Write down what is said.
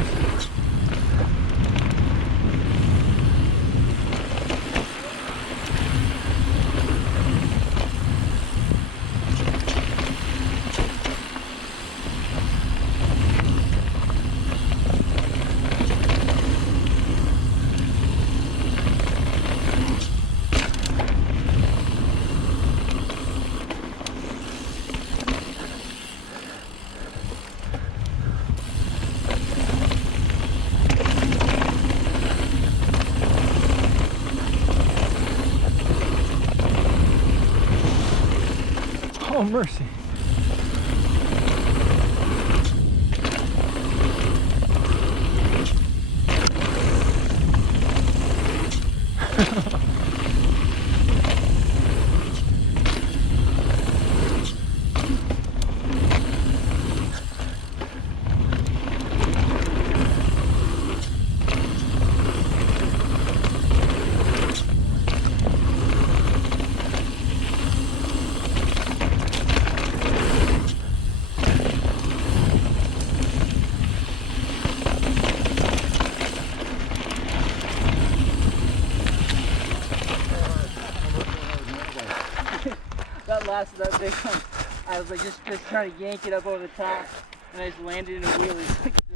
close. Oh, mercy. That last, that big one, I was like just trying to yank it up over the top, and I just landed in a wheelie.